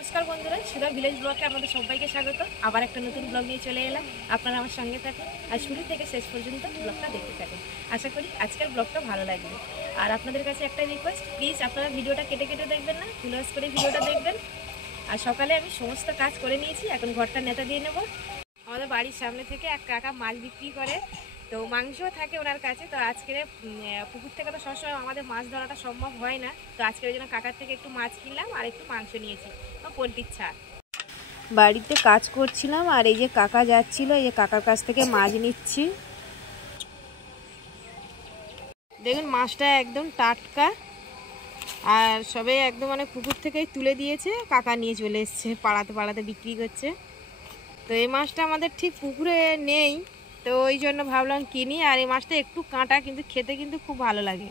নমস্কার বন্ধুরা, সুধা ভিলেজ ব্লগে আপনাদের সবাইকে স্বাগত। আবার একটা নতুন ব্লগ নিয়ে চলে এলাম। আপনারা আমার সঙ্গে থাকুন আর শুরু থেকে শেষ পর্যন্ত ব্লগটা দেখতে থাকুন। আশা করি আজকের ব্লগটা ভালো লাগবে। আর আপনাদের কাছে একটা রিকোয়েস্ট, প্লিজ আপনারা ভিডিওটা কেটে কেটে দেখবেন না, ফুলস করে ভিডিওটা দেখবেন। আর সকালে আমি সমস্ত কাজ করে নিয়েছি, এখন ঘরটা নেতা দিয়ে নেব। আমাদের বাড়ির সামনে থেকে এক কাকা মাছ বিক্রি করে, তো মাংসও থাকে ওনার কাছে। তো আজকে পুকুর থেকে তো সবসময় আমাদের মাছ ধরাটা সম্ভব হয় না, তো আজকে ওই জন্য কাকার থেকে একটু মাছ কিনলাম আর একটু মাংস নিয়েছি, পোলট্রির ছাড়। বাড়িতে কাজ করছিলাম আর এই যে কাকা যাচ্ছিল, এই যে কাকার কাছ থেকে মাছ নিচ্ছি। দেখুন মাছটা একদম টাটকা আর সবে একদম মানে পুকুর থেকেই তুলে দিয়েছে, কাকা নিয়ে চলে এসছে, পাড়াতে পাড়াতে বিক্রি করছে। তো এই মাছটা আমাদের ঠিক পুকুরে নেই, তো ওই জন্য ভাবলাম কিনি। আর এই মাছটা একটু কাঁটা, কিন্তু খেতে কিন্তু খুব ভালো লাগে।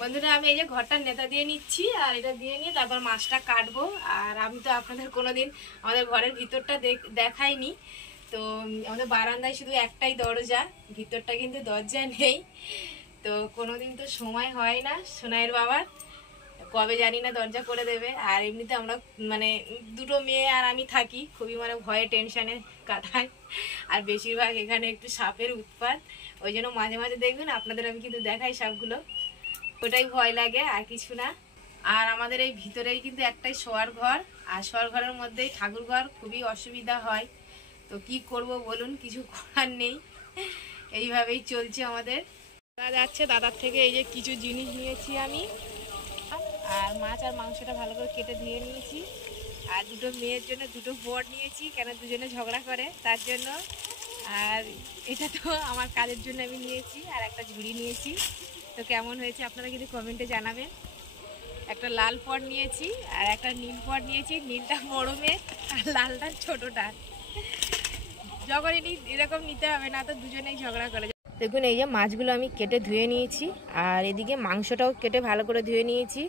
বন্ধুরা, আমি এই যে ঘরটা নেতা দিয়ে নিচ্ছি আর এটা দিয়ে নিয়ে তারপর মাছটা কাটবো। আর আমি তো আপনাদের কোনোদিন আমাদের ঘরের ভিতরটা দেখাইনি। তো আমাদের বারান্দায় শুধু একটাই দরজা, ভিতরটা কিন্তু দরজা নেই। তো কোনোদিন তো সময় হয় না সোনাইয়ের বাবার, কবে জানি না দরজা করে দেবে। আর এমনিতে আমরা মানে দুটো মেয়ে আর আমি থাকি, খুবই মানে ভয়ে টেনশনে কাটাই। আর বেশিরভাগ এখানে একটু সাপের উৎপাত, ওই জন্য মাঝে মাঝে দেখবেন আপনাদের আমি কিন্তু দেখাই সাপগুলো, ওটাই ভয় লাগে আর কিছু না। আর আমাদের এই ভিতরেই কিন্তু একটাই শোয়ার ঘর, আর শোয়ার ঘরের মধ্যেই ঠাকুর ঘর, খুবই অসুবিধা হয়। তো কি করব বলুন, কিছু করার নেই, এইভাবেই চলছে আমাদের। যাচ্ছে দাদার থেকে এই যে কিছু জিনিস নিয়েছি আমি, আর মাছ আর মাংসটা ভালো করে কেটে ধুয়ে নিয়েছি। আর দুটো মেয়ের জন্য দুটো বড় নিয়েছি, কেন দুজনে ঝগড়া করে তার জন্য। আর এটা তো আমার কাজের জন্য আমি নিয়েছি। আর একটা ঝুড়ি নিয়েছি, তো কেমন হয়েছে আপনারা কিন্তু কমেন্টে জানাবেন। একটা লাল পট নিয়েছি আর একটা নীল পট নিয়েছি, নীলটা বড় মেয়ে আর লালটা ছোটটা। যখন এরকম নিতে হবে না তো দুজনেই ঝগড়া করে। দেখুন এই যে মাছগুলো আমি কেটে ধুয়ে নিয়েছি, আর এদিকে মাংসটাও কেটে ভালো করে ধুয়ে নিয়েছি।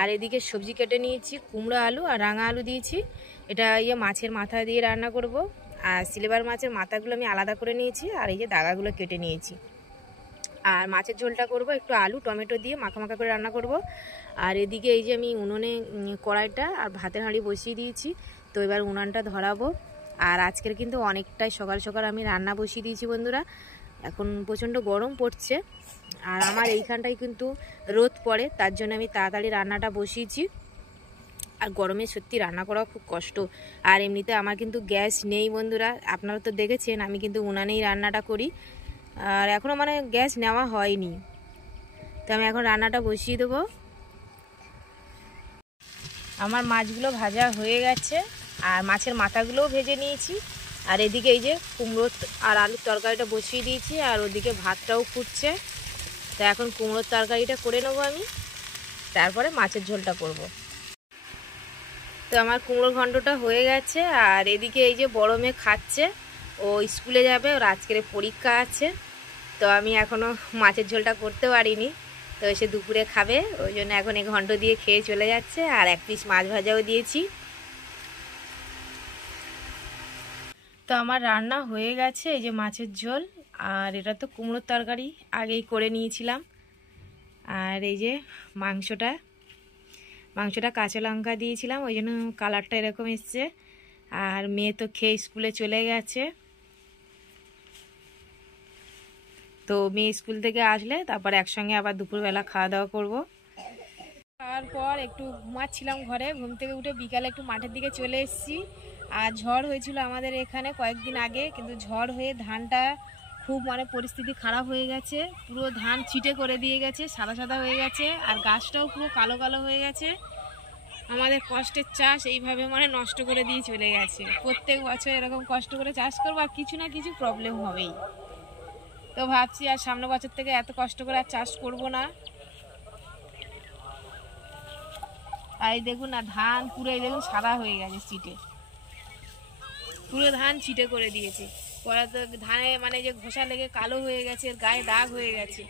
আর এদিকে সবজি কেটে নিয়েছি, কুমড়ো আলু আর রাঙা আলু দিয়েছি। এটা ইয়ে মাছের মাথা দিয়ে রান্না করব। আর সিলভার মাছের মাথাগুলো আমি আলাদা করে নিয়েছি, আর এই যে দাগাগুলো কেটে নিয়েছি। আর মাছের ঝোলটা করব একটু আলু টমেটো দিয়ে মাখা মাখা করে রান্না করব। আর এদিকে এই যে আমি উনুনে কড়াইটা আর ভাতের হাঁড়ি বসিয়ে দিয়েছি, তো এবার উনানটা ধরাবো। আর আজকের কিন্তু অনেকটাই সকাল সকাল আমি রান্না বসিয়ে দিয়েছি বন্ধুরা। এখন প্রচণ্ড গরম পড়ছে, আর আমার এইখানটায় কিন্তু রোদ পড়ে, তার জন্য আমি তাড়াতাড়ি রান্নাটা বসিয়েছি। আর গরমে সত্যি রান্না করা খুব কষ্ট। আর এমনিতে আমার কিন্তু গ্যাস নেই বন্ধুরা, আপনারা তো দেখেছেন আমি কিন্তু উনানেই রান্নাটা করি। আর এখনও মানে গ্যাস নেওয়া হয়নি, তো আমি এখন রান্নাটা বসিয়ে দেবো। আমার মাছগুলো ভাজা হয়ে গেছে, আর মাছের মাথাগুলোও ভেজে নিয়েছি। আর এদিকে এই যে কুমড়ো আর আলুর তরকারিটা বসিয়ে দিয়েছি, আর ওদিকে ভাতটাও ফুটছে। তো এখন কুমড়োর তরকারিটা করে নেবো আমি, তারপরে মাছের ঝোলটা করব। তো আমার কুমড়োর ঘন্টটা হয়ে গেছে। আর এদিকে এই যে বড় মেয়ে খাচ্ছে, ও স্কুলে যাবে, ওর আজকের পরীক্ষা আছে। তো আমি এখনও মাছের ঝোলটা করতে পারিনি, তো এসে দুপুরে খাবে, ওই জন্য এখন এই ঘন্ট দিয়ে খেয়ে চলে যাচ্ছে। আর এক পিস মাছ ভাজাও দিয়েছি। তো আমার রান্না হয়ে গেছে, এই যে মাছের ঝোল, আর এটা তো কুমড়োর তরকারি আগেই করে নিয়েছিলাম। আর এই যে মাংসটা কাঁচা লঙ্কা দিয়েছিলাম, ওই জন্য কালারটা এরকম এসছে। আর মেয়ে তো খেয়ে স্কুলে চলে গেছে, তো মেয়ে স্কুল থেকে আসলে তারপর একসঙ্গে আবার দুপুরবেলা খাওয়া দাওয়া করব। তারপর একটু ঘুমাচ্ছিলাম ঘরে, ঘুম থেকে উঠে বিকালে একটু মাঠের দিকে চলে এসেছি। আর ঝড় হয়েছিল আমাদের এখানে কয়েকদিন আগে, কিন্তু ঝড় হয়ে ধানটা খুব মানে পরিস্থিতি খারাপ হয়ে গেছে, পুরো ধান ছিটে করে দিয়ে গেছে, সাদা সাদা হয়ে গেছে। আর গাছটাও পুরো কালো কালো হয়ে গেছে। আমাদের কষ্টের চাষ এইভাবে মানে নষ্ট করে দিয়ে চলে গেছে। প্রত্যেক বছর এরকম কষ্ট করে চাষ করবো, আর কিছু না কিছু প্রবলেম হবেই। তো ভাবছি আর সামনের বছর থেকে এত কষ্ট করে আর চাষ করব না। আর দেখুন না, ধান পুরো দেখুন সাদা হয়ে গেছে, ছিটে পুরো ধান ছিটে করে দিয়েছে। পরে তো ধানে মানে যে ঘষা লেগে কালো হয়ে গেছে, গায়ে দাগ হয়ে গেছে।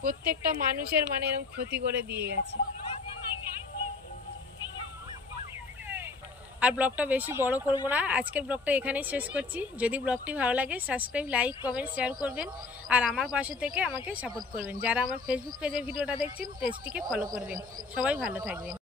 প্রত্যেকটা মানুষের মানে এরকম ক্ষতি করে দিয়ে গেছে। আর ব্লগটা বেশি বড় করব না, আজকের ব্লগটা এখানেই শেষ করছি। যদি ব্লগটি ভালো লাগে সাবস্ক্রাইব, লাইক, কমেন্ট, শেয়ার করবেন আর আমার পাশে থেকে আমাকে সাপোর্ট করবেন। যারা আমার ফেসবুক পেজের ভিডিওটা দেখছেন পেজটিকে ফলো করবেন। সবাই ভালো থাকবেন।